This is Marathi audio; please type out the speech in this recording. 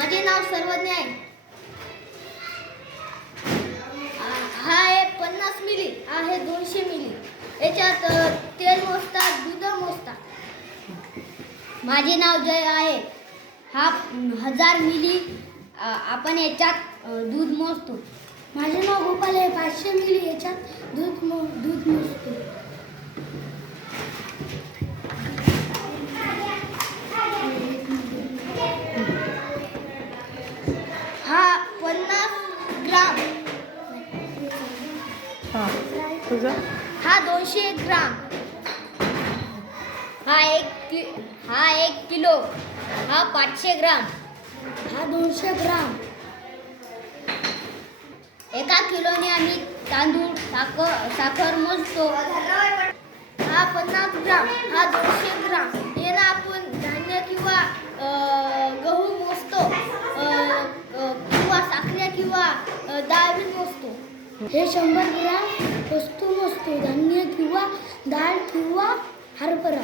माझे नाव सर्वज्ञ आहे. हा आहे 50 मिली, आहे 200 मिली. याच्यात तेल मोजतात, दूध मोजतात. माझे नाव जय आहे. हा 1000 मिली आपण याच्यात दूध मोजतो. माझे नाव गोपाल आहे. 500 मिली याच्यात दूध मोजतो. हा 50 ग्राम. तुझा हा 200 ग्राम. हा 1 किलो. हा 500 ग्राम. हा 200 ग्राम. एका किलोने आम्ही तांदूळ साखर मोजतो. हा 50 ग्राम. हा 200 ग्राम. याला आपण धान्य किंवा गहू मोजतो, किंवा साखर किंवा डाळ मोजतो. हे 100 ग्राम वस्तू मोजतो. धान्य किंवा डाळ किंवा हरभरा.